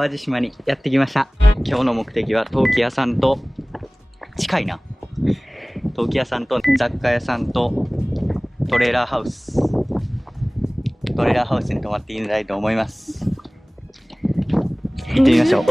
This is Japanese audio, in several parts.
淡路島にやってきました。今日の目的は陶器屋さんと近いな。陶器屋さんと雑貨屋さんとトレーラーハウスに泊まってみたいと思います。行ってみましょう。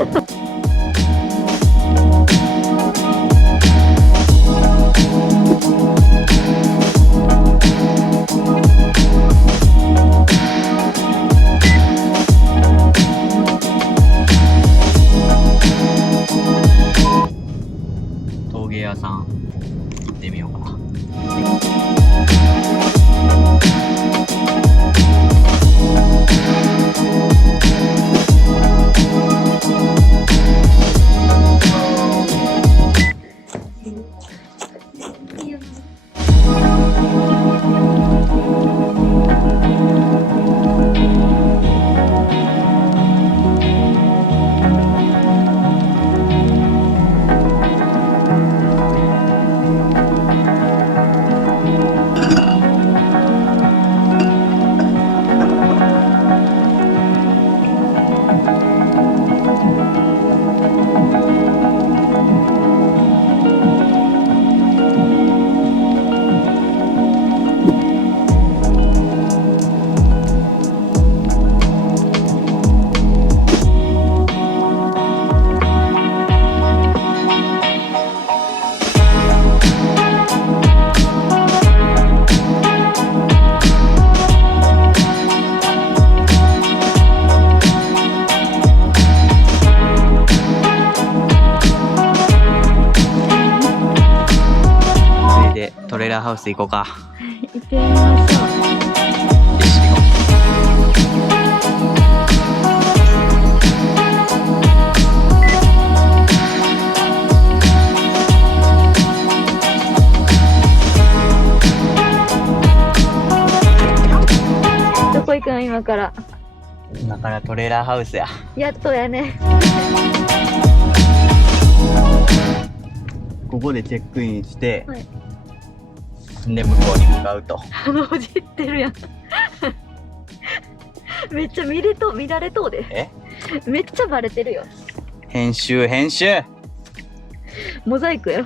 陶芸屋さん行ってみようかな。トレーラーハウス行こうか。行ってみましょう。どこ行くの今から？今からトレーラーハウスや。やっとやね。ここでチェックインして、はい、で向こうに向かうと。もじってるやん。めっちゃ見られとうで。めっちゃバレてるよ。編集モザイクやろ。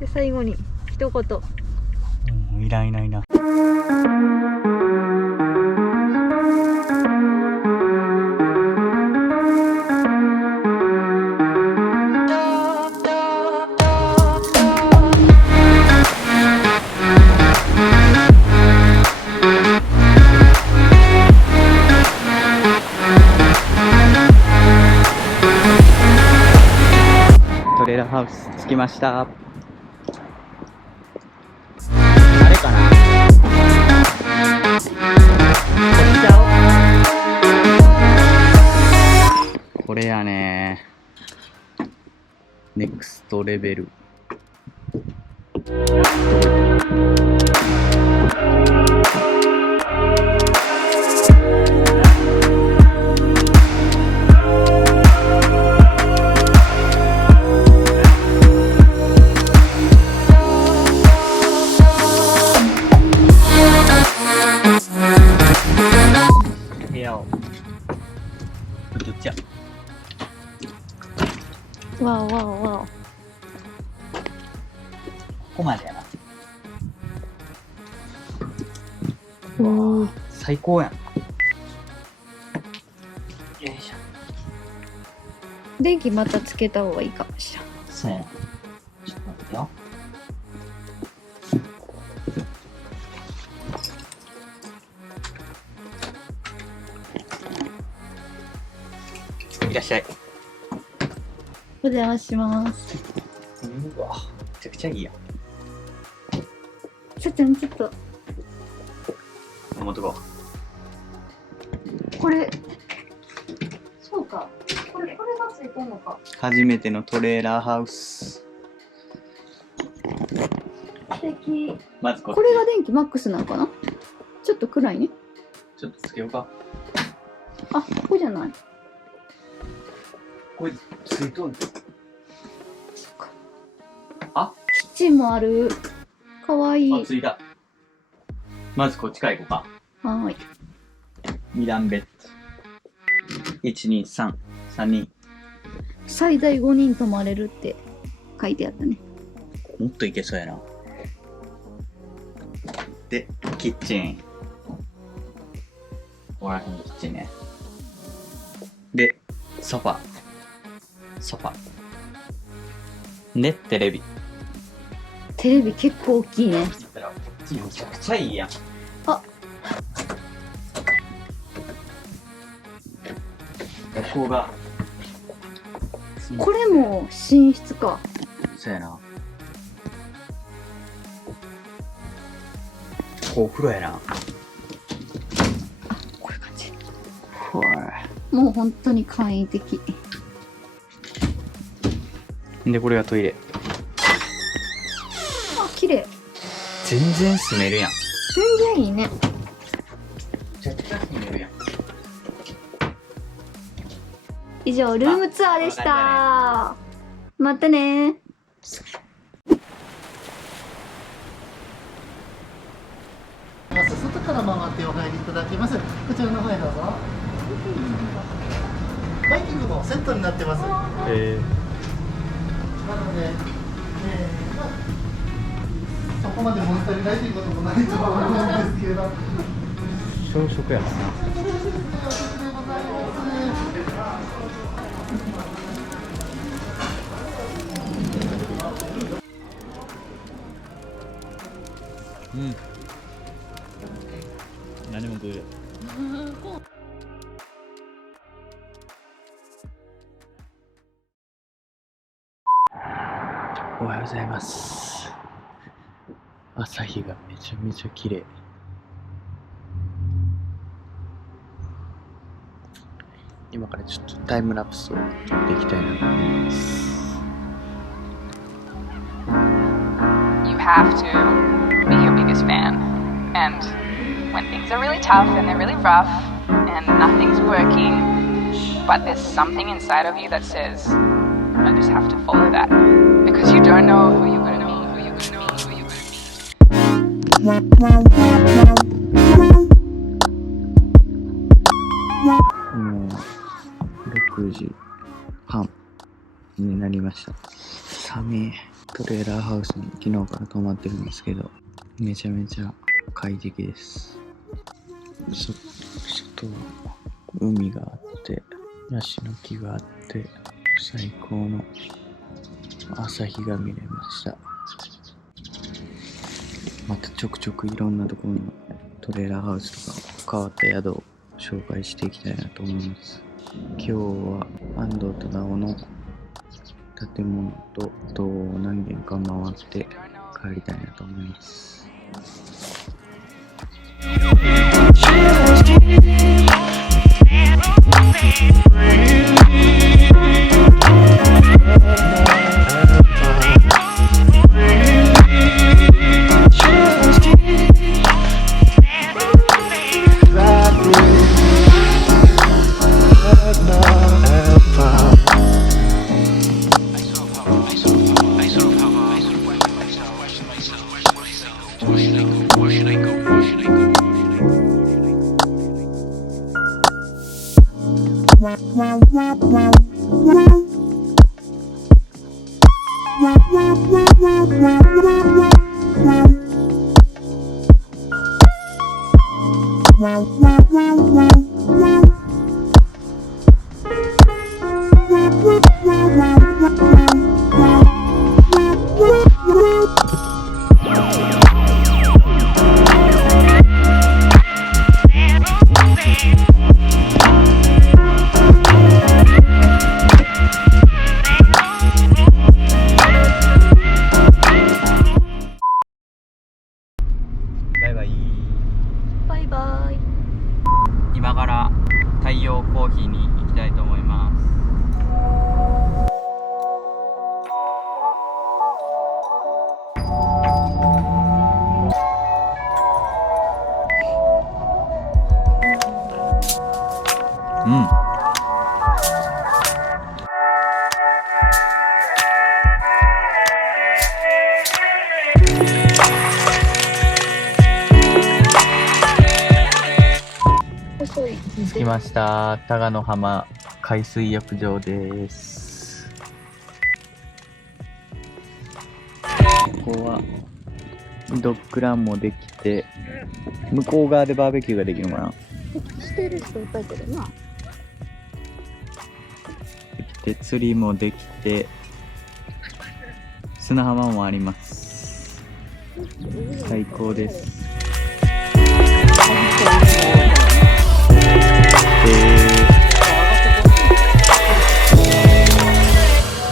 で最後に一言。いないな。トレーラーハウス着きました。あれかな。これやね。ネクストレベル。部屋をどっちや。わお。ここまでやな。おお。最高やん。よいしょ。電気またつけた方がいいかもしれん。そうやな。ちょっと待ってよ。いらっしゃい。お邪魔します。うわ、めちゃくちゃいいやん。さっちゃんちょっと持ってここれそうか。これがついてんのか。初めてのトレーラーハウス。素敵。まずこれが電気マックスなのかな。ちょっと暗いね。ちょっとつけようか。あ、ここじゃない。これついとんの。あ、キッチンもある。かわいい。あ、着いた。まずこっちから行こうか。はーい。2段ベッド。1、2、3、3人。最大5人泊まれるって書いてあったね。もっといけそうやな。で、キッチン。ここら辺のキッチンね。で、ソファ。ソファ。で、テレビ。テレビ結構大きいね。めちゃくちゃいいやん。あ、ここが。これも寝室か。そうやな。お風呂やな。あ、こういう感じ。ほら。もう本当に簡易的。で、これがトイレ。あ、綺麗。全然住めるやん。全然いいね。めちゃくちゃ住めるやん。以上、ルームツアーでした。またね。外から回ってお入りいただきます。こちらの方へどうぞ。バイキングもセットになってます。なので、そこまで物足りないということもないとは思うんですけど。朝食やもんな。うん。何も食うよ。おはようございます。朝日がめちゃめちゃ綺麗。今からちょっとタイムラプスを撮っていきたいなと思います。You have to be your biggest fan. And when things are really tough and they're really rough and nothing's working, but there's something inside of you that says, I just have to follow that. Because you don't know who you're going to be, who you're going to be, who you're going to be. もう6時半になりました。寒い。トレーラーハウスに昨日から泊まってるんですけど、めちゃめちゃ快適です。外は海があってヤシの木があって最高の朝日が見れました。またちょくちょくいろんなところのトレーラーハウスとか変わった宿を紹介していきたいなと思います。今日は安藤と直の建物と塔を何軒か回って帰りたいなと思います。バイバイ。バイバイ。今か来ました。多賀の浜海水浴場です。ここはドッグランもできて、向こう側でバーベキューができるのかな。してる人いっぱいいてるな。できて、釣りもできて、砂浜もあります。最高です。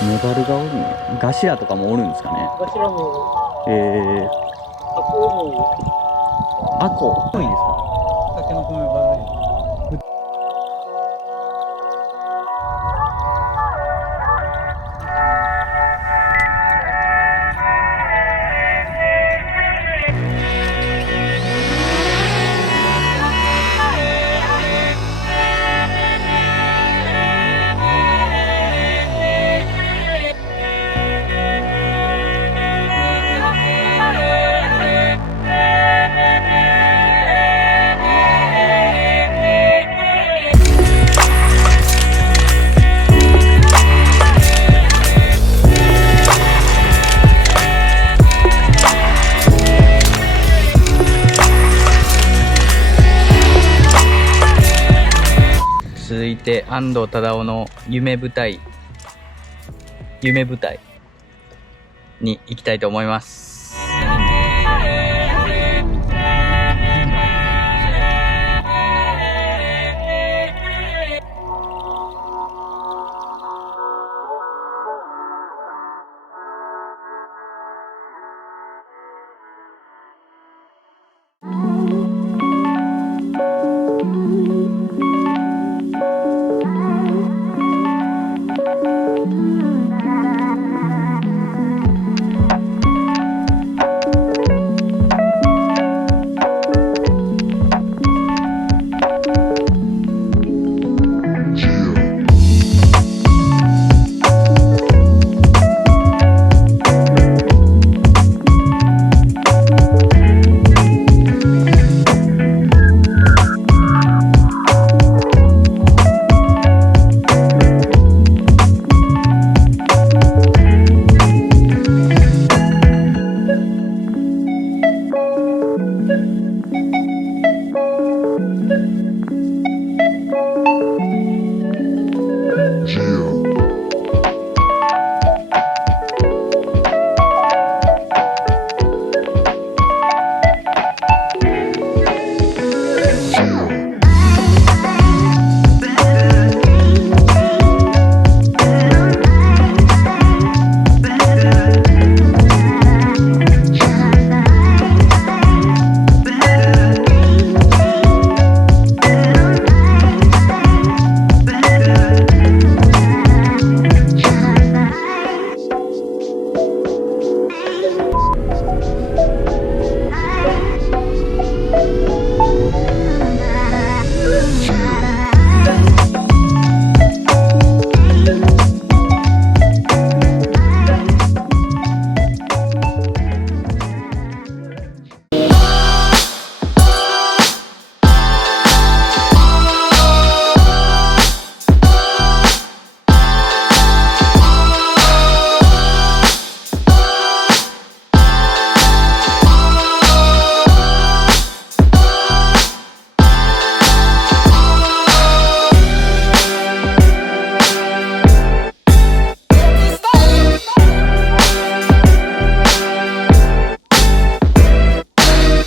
メバルがおるんや。ガシラとかもおるんですかね。ガシラも、アコも、アコ多いんですか。タケノコメバル。続いて安藤忠雄の夢舞台に行きたいと思います。